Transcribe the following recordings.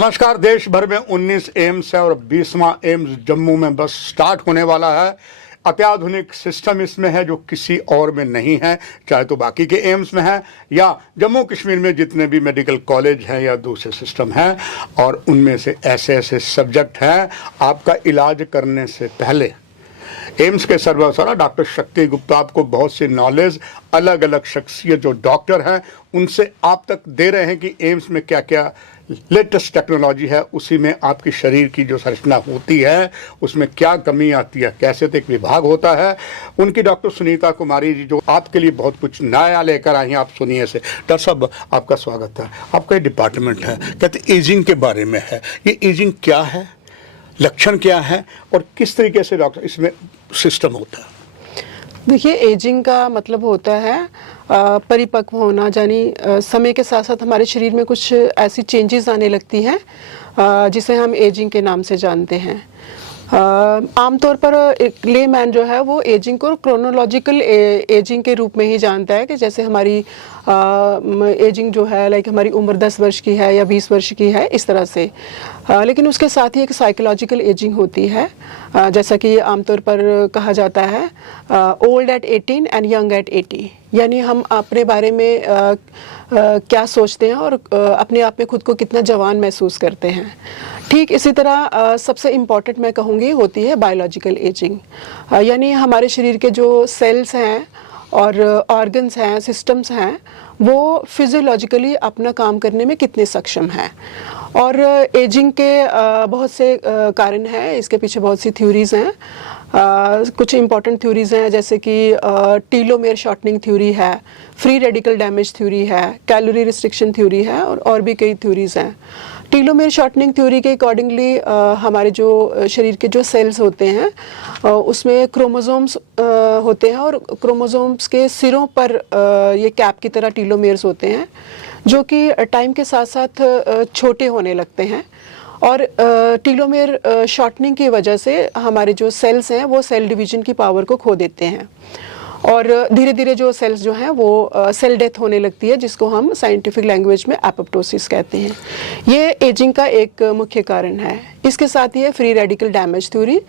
नमस्कार। देश भर में 19 एम्स है और 20वां एम्स जम्मू में बस स्टार्ट होने वाला है। अत्याधुनिक सिस्टम इसमें है जो किसी और में नहीं है, चाहे तो बाकी के एम्स में है या जम्मू कश्मीर में जितने भी मेडिकल कॉलेज हैं या दूसरे सिस्टम हैं, और उनमें से ऐसे ऐसे सब्जेक्ट हैं आपका इलाज करने से पहले। एम्स के सर्वसरा डॉक्टर शक्ति गुप्ता आपको बहुत सी नॉलेज, अलग अलग शख्सियत जो डॉक्टर हैं उनसे आप तक दे रहे हैं कि एम्स में क्या क्या लेटेस्ट टेक्नोलॉजी है, उसी में आपकी शरीर की जो संरचना होती है उसमें क्या कमी आती है, कैसे तो एक विभाग होता है। उनकी डॉक्टर सुनीता कुमारी जी जो आपके लिए बहुत कुछ नया लेकर आई हैं, आप सुनिए से। डॉक्टर साहब आपका स्वागत है। आपका ये डिपार्टमेंट है, कहते एजिंग के बारे में है। ये एजिंग क्या है, लक्षण क्या है और किस तरीके से डॉक्टर इसमें सिस्टम होता है? देखिए, एजिंग का मतलब होता है परिपक्व होना, यानी समय के साथ साथ हमारे शरीर में कुछ ऐसी चेंजेस आने लगती हैं जिसे हम एजिंग के नाम से जानते हैं। आमतौर पर एक लेमैन जो है वो एजिंग को क्रोनोलॉजिकल एजिंग के रूप में ही जानता है कि जैसे हमारी एजिंग जो है लाइक हमारी उम्र 10 वर्ष की है या 20 वर्ष की है, इस तरह से। लेकिन उसके साथ ही एक साइकोलॉजिकल एजिंग होती है, जैसा कि आमतौर पर कहा जाता है old at 18 and young at 80, यानी हम अपने बारे में क्या सोचते हैं और अपने आप में खुद को कितना जवान महसूस करते हैं। ठीक इसी तरह सबसे इम्पॉर्टेंट मैं कहूँगी होती है बायोलॉजिकल एजिंग, यानी हमारे शरीर के जो सेल्स हैं और ऑर्गन्स हैं, सिस्टम्स हैं, वो फिजियोलॉजिकली अपना काम करने में कितने सक्षम हैं। और एजिंग के बहुत से कारण हैं, इसके पीछे बहुत सी थ्योरीज हैं। कुछ इम्पॉर्टेंट थ्योरीज हैं जैसे कि टीलोमेयर शॉर्टनिंग थ्योरी है, फ्री रेडिकल डैमेज थ्योरी है, कैलोरी रिस्ट्रिक्शन थ्योरी है और भी कई थ्योरीज हैं। टीलोमेयर शॉर्टनिंग थ्योरी के अकॉर्डिंगली हमारे जो शरीर के जो सेल्स होते हैं उसमें क्रोमोसोम्स होते हैं और क्रोमोसोम्स के सिरों पर ये कैप की तरह टीलोमेयर्स होते हैं जो कि टाइम के साथ साथ छोटे होने लगते हैं। और टीलोमेयर शॉर्टनिंग की वजह से हमारे जो सेल्स हैं वो सेल डिवीजन की पावर को खो देते हैं और धीरे धीरे जो सेल्स जो हैं वो सेल डेथ होने लगती है, जिसको हम साइंटिफिक लैंग्वेज में एपोप्टोसिस कहते हैं। ये एजिंग का एक मुख्य कारण है। इसके साथ ही है फ्री रेडिकल डैमेज थ्योरी।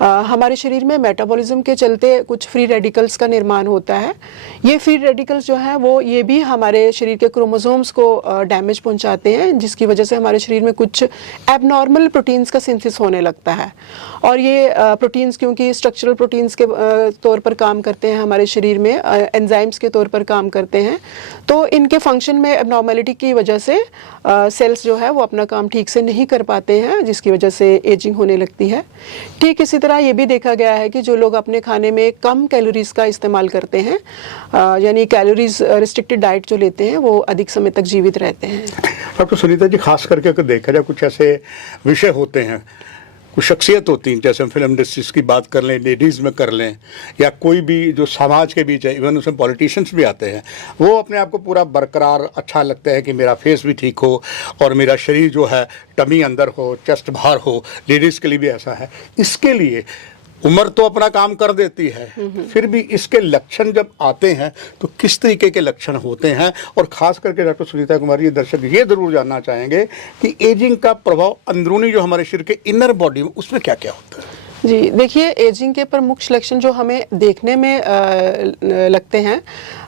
हमारे शरीर में मेटाबॉलिज्म के चलते कुछ फ्री रेडिकल्स का निर्माण होता है। ये फ्री रेडिकल्स जो हैं वो ये भी हमारे शरीर के क्रोमोसोम्स को डैमेज पहुंचाते हैं, जिसकी वजह से हमारे शरीर में कुछ एबनॉर्मल प्रोटीन्स का सिंथेसिस होने लगता है। और ये प्रोटीन्स क्योंकि स्ट्रक्चरल प्रोटीन्स के तौर पर काम करते हैं, हमारे शरीर में एंजाइम्स के तौर पर काम करते हैं, तो इनके फंक्शन में एबनॉर्मेलिटी की वजह से सेल्स जो है वो अपना काम ठीक से नहीं कर पाते हैं, जिसकी वजह से एजिंग होने लगती है। ठीक इसी तरह ये भी देखा गया है कि जो लोग अपने खाने में कम कैलोरीज का इस्तेमाल करते हैं, यानी कैलोरीज रिस्ट्रिक्टेड डाइट जो लेते हैं, वो अधिक समय तक जीवित रहते हैं। डॉक्टर सुनीता जी, खास करके अगर देखा जाए कुछ ऐसे विषय होते हैं, कुछ शख्सियत होती हैं, जैसे हम फिल्म इंडस्ट्रीज की बात कर लें, लेडीज़ में कर लें, या कोई भी जो समाज के बीच है, इवन उसमें पॉलिटिशियंस भी आते हैं, वो अपने आप को पूरा बरकरार अच्छा लगता है कि मेरा फेस भी ठीक हो और मेरा शरीर जो है टमी अंदर हो, चेस्ट बाहर हो। लेडीज़ के लिए भी ऐसा है। इसके लिए उम्र तो अपना काम कर देती है, फिर भी इसके लक्षण जब आते हैं तो किस तरीके के लक्षण होते हैं? और ख़ास करके डॉक्टर सुनीता कुमारी जी, दर्शक ये ज़रूर जानना चाहेंगे कि एजिंग का प्रभाव अंदरूनी जो हमारे शरीर के इनर बॉडी में, उसमें क्या क्या होता है? जी देखिए, एजिंग के प्रमुख लक्षण जो हमें देखने में लगते हैं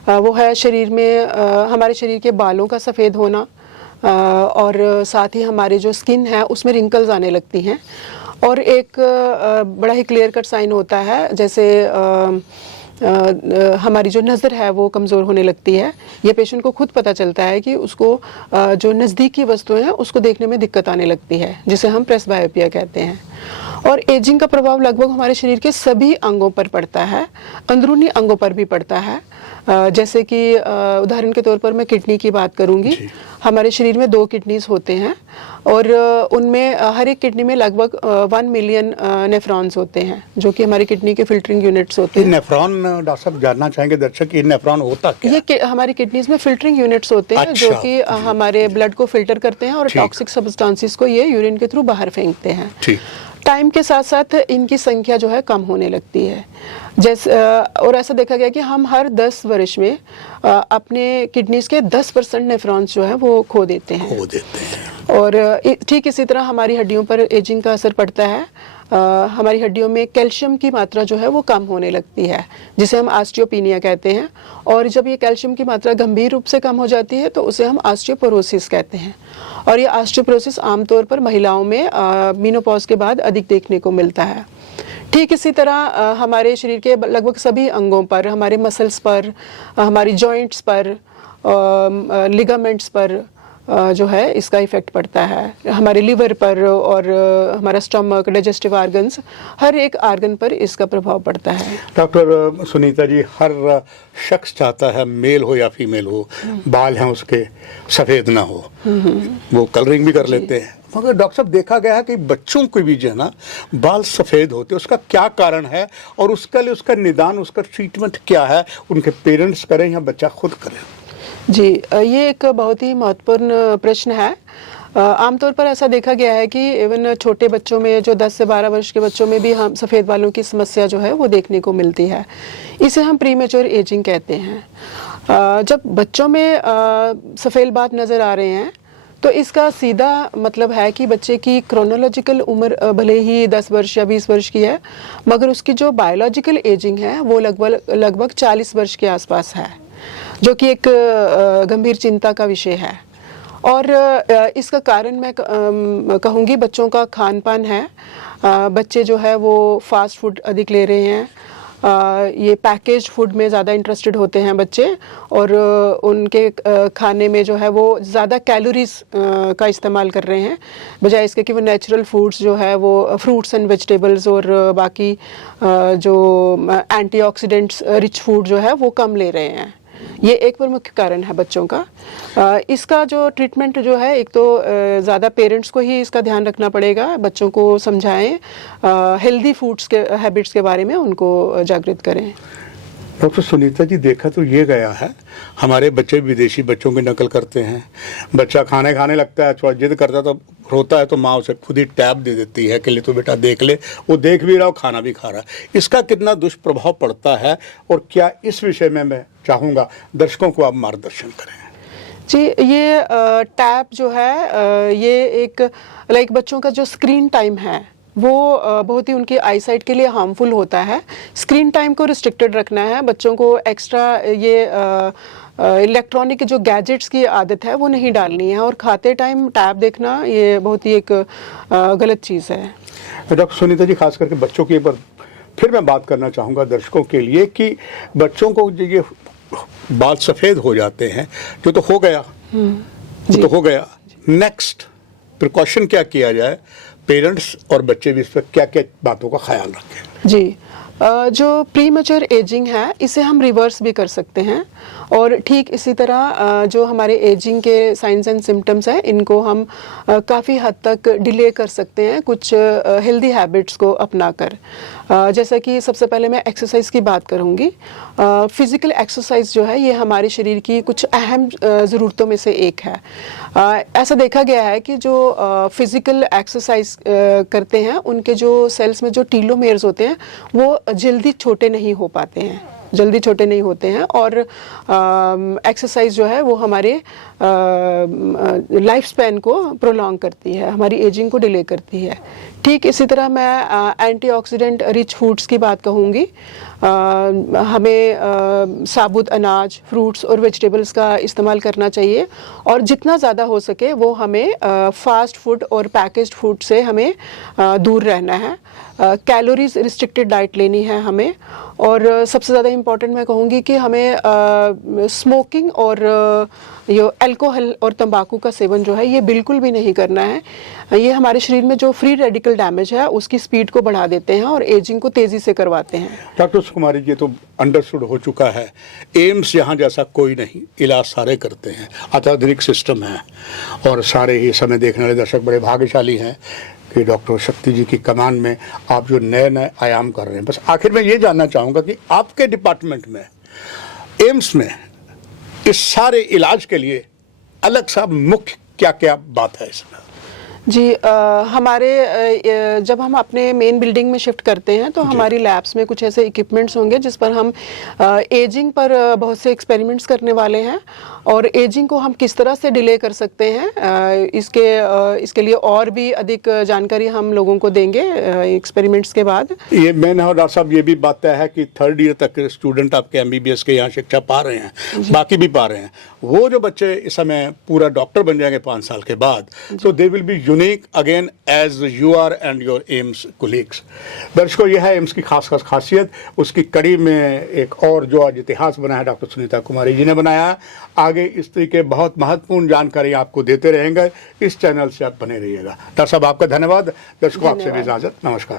वो है शरीर में हमारे शरीर के बालों का सफ़ेद होना और साथ ही हमारे जो स्किन है उसमें रिंकल्स आने लगती हैं। और एक बड़ा ही क्लियर कट साइन होता है, जैसे हमारी जो नज़र है वो कमज़ोर होने लगती है। ये पेशेंट को खुद पता चलता है कि उसको जो नज़दीकी वस्तुएं हैं उसको देखने में दिक्कत आने लगती है, जिसे हम प्रेसबायोपिया कहते हैं। और एजिंग का प्रभाव लगभग हमारे शरीर के सभी अंगों पर पड़ता है, अंदरूनी अंगों पर भी पड़ता है। जैसे कि उदाहरण के तौर पर मैं किडनी की बात करूंगी। हमारे शरीर में 2 किडनीज होते हैं और उनमें हर एक किडनी में लगभग 1 मिलियन नेफ्रॉन्स होते हैं, जो कि हमारी किडनी के फिल्टरिंग यूनिट्स होते हैं। नेफ्रॉन डॉक्टर साहब जानना चाहेंगे दर्शक कि नेफ्रॉन होता क्या है? ये हमारी किडनीज में फिल्टरिंग यूनिट्स होते हैं। अच्छा, जो कि हमारे ब्लड को फिल्टर करते हैं और टॉक्सिक सब्सटेंसेस को ये यूरिन के थ्रू बाहर फेंकते हैं। टाइम के साथ साथ इनकी संख्या जो है कम होने लगती है। जैसे और ऐसा देखा गया कि हम हर 10 वर्ष में अपने किडनीज के 10% नेफ्रॉन्स जो है वो खो देते हैं। और ठीक इसी तरह हमारी हड्डियों पर एजिंग का असर पड़ता है। हमारी हड्डियों में कैल्शियम की मात्रा जो है वो कम होने लगती है, जिसे हम ऑस्टियोपीनिया कहते हैं। और जब ये कैल्शियम की मात्रा गंभीर रूप से कम हो जाती है तो उसे हम ऑस्टियोपोरोसिस कहते हैं। और ये ऑस्टियोपोरोसिस आमतौर पर महिलाओं में मेनोपॉज के बाद अधिक देखने को मिलता है। ठीक इसी तरह हमारे शरीर के लगभग सभी अंगों पर, हमारे मसल्स पर, हमारी जॉइंट्स पर, लिगामेंट्स पर जो है इसका इफेक्ट पड़ता है। हमारे लिवर पर और हमारा स्टमक, डाइजेस्टिव ऑर्गन्स, हर एक ऑर्गन पर इसका प्रभाव पड़ता है। डॉक्टर सुनीता जी, हर शख्स चाहता है, मेल हो या फीमेल हो, बाल हैं उसके सफ़ेद ना हो, वो कलरिंग भी कर लेते हैं। मगर डॉक्टर साहब, देखा गया है कि बच्चों को भी जो है ना बाल सफ़ेद होते हैं, उसका क्या कारण है और उसके लिए उसका निदान, उसका ट्रीटमेंट क्या है? उनके पेरेंट्स करें या बच्चा खुद करे? जी, ये एक बहुत ही महत्वपूर्ण प्रश्न है। आमतौर पर ऐसा देखा गया है कि इवन छोटे बच्चों में, जो 10 से 12 वर्ष के बच्चों में भी हम सफ़ेद बालों की समस्या जो है वो देखने को मिलती है। इसे हम प्रीमेच्योर एजिंग कहते हैं। जब बच्चों में सफ़ेद बाल नज़र आ रहे हैं तो इसका सीधा मतलब है कि बच्चे की क्रोनोलॉजिकल उम्र भले ही 10 वर्ष या 20 वर्ष की है, मगर उसकी जो बायोलॉजिकल एजिंग है वो लगभग 40 वर्ष के आसपास है, जो कि एक गंभीर चिंता का विषय है। और इसका कारण मैं कहूँगी बच्चों का खान पान है। बच्चे जो है वो फास्ट फूड अधिक ले रहे हैं, ये पैकेज फूड में ज़्यादा इंटरेस्टेड होते हैं बच्चे, और उनके खाने में जो है वो ज़्यादा कैलोरीज का इस्तेमाल कर रहे हैं, बजाय इसके कि वो नेचुरल फूड्स जो है वो फ्रूट्स एंड वेजिटेबल्स और बाकी जो एंटीऑक्सीडेंट्स रिच फूड जो है वो कम ले रहे हैं। ये एक प्रमुख कारण है बच्चों का। इसका जो ट्रीटमेंट जो है, एक तो ज़्यादा पेरेंट्स को ही इसका ध्यान रखना पड़ेगा, बच्चों को समझाएं, हेल्दी फूड्स के हैबिट्स के बारे में उनको जागृत करें। डॉक्टर सुनीता जी, देखा तो ये गया है, हमारे बच्चे विदेशी बच्चों की नकल करते हैं। बच्चा खाने लगता है, थोड़ा जिद करता है तो रोता है, तो माँ उसे खुद ही टैब दे देती है कि ले तो बेटा देख ले, वो देख भी रहा हो, खाना भी खा रहा है। इसका कितना दुष्प्रभाव पड़ता है और क्या इस विषय में मैं चाहूँगा दर्शकों को आप मार्गदर्शन करें। जी, ये टैब जो है ये एक बच्चों का जो स्क्रीन टाइम है वो बहुत ही उनकी आईसाइट के लिए हार्मफुल होता है। स्क्रीन टाइम को रिस्ट्रिक्टेड रखना है, बच्चों को एक्स्ट्रा ये इलेक्ट्रॉनिक जो गैजेट्स की आदत है वो नहीं डालनी है, और खाते टाइम टैब देखना ये बहुत ही एक गलत चीज़ है। डॉक्टर सुनीता जी, खास करके बच्चों की एक बार फिर मैं बात करना चाहूँगा दर्शकों के लिए कि बच्चों को ये बाल सफ़ेद हो जाते हैं, जो तो हो गया, तो हो गया, नेक्स्ट प्रिकॉशन क्या किया जाए? पेरेंट्स और बच्चे भी इस पर क्या क्या बातों का ख्याल रखें? जी, जो प्रीमेच्योर एजिंग है इसे हम रिवर्स भी कर सकते हैं, और ठीक इसी तरह जो हमारे एजिंग के साइंस एंड सिम्टम्स हैं इनको हम काफ़ी हद तक डिले कर सकते हैं कुछ हेल्दी हैबिट्स को अपनाकर। जैसा कि सबसे पहले मैं एक्सरसाइज की बात करूँगी। फिज़िकल एक्सरसाइज जो है ये हमारे शरीर की कुछ अहम ज़रूरतों में से एक है। ऐसा देखा गया है कि जो फिज़िकल एक्सरसाइज करते हैं उनके जो सेल्स में जो टीलोमेयर्स होते हैं वो जल्दी छोटे नहीं होते हैं, और एक्सरसाइज जो है वो हमारे लाइफ स्पैन को प्रोलॉन्ग करती है, हमारी एजिंग को डिले करती है। ठीक इसी तरह मैं एंटीऑक्सीडेंट रिच फूड्स की बात कहूँगी। हमें साबुत अनाज, फ्रूट्स और वेजिटेबल्स का इस्तेमाल करना चाहिए, और जितना ज़्यादा हो सके वो हमें फास्ट फूड और पैकेज्ड फूड से हमें दूर रहना है। कैलोरीज रिस्ट्रिक्टेड डाइट लेनी है हमें, और सबसे ज़्यादा इम्पॉर्टेंट मैं कहूँगी कि हमें स्मोकिंग और ये अल्कोहल और तंबाकू का सेवन जो है ये बिल्कुल भी नहीं करना है। ये हमारे शरीर में जो फ्री रेडिकल डैमेज है उसकी स्पीड को बढ़ा देते हैं और एजिंग को तेज़ी से करवाते हैं। डॉक्टर सुकुमारी जी, तो अंडरस्टूड हो चुका है, एम्स यहाँ जैसा कोई नहीं, इलाज सारे करते हैं, अत्याधुनिक सिस्टम है, और सारे ही समय देखने वाले दर्शक बड़े भाग्यशाली हैं कि डॉक्टर शक्ति जी की कमान में आप जो नए नए आयाम कर रहे हैं। बस आखिर में ये जानना चाहूँगा कि आपके डिपार्टमेंट में, एम्स में, इस सारे इलाज के लिए अलग सा मुख्य क्या क्या बात है इसमें? जी हमारे जब हम अपने मेन बिल्डिंग में शिफ्ट करते हैं तो हमारी लैब्स में कुछ ऐसे इक्विपमेंट्स होंगे जिस पर हम एजिंग पर बहुत से एक्सपेरिमेंट्स करने वाले हैं और एजिंग को हम किस तरह से डिले कर सकते हैं इसके लिए और भी अधिक जानकारी हम लोगों को देंगे एक्सपेरिमेंट्स के बाद। ये मैन और डॉक्टर साहब ये भी बात तय है कि 3rd ईयर तक स्टूडेंट आपके एमबीबीएस के यहाँ शिक्षा पा रहे हैं, बाकी भी पा रहे हैं। वो जो बच्चे इस समय पूरा डॉक्टर बन जाएंगे 5 साल के बाद, तो they will be unique again as you are and your AIIMS colleagues. दर्शकों, यह है एम्स की खास खासियत। उसकी कड़ी में एक और जो आज इतिहास बना है डॉक्टर सुनीता कुमारी जी ने बनाया है। आगे इस तरीके बहुत महत्वपूर्ण जानकारी आपको देते रहेंगे। इस चैनल से आप बने रहिएगा। डॉक्टर साहब आपका धन्यवाद। दर्शकों आपसे भी इजाजत, नमस्कार।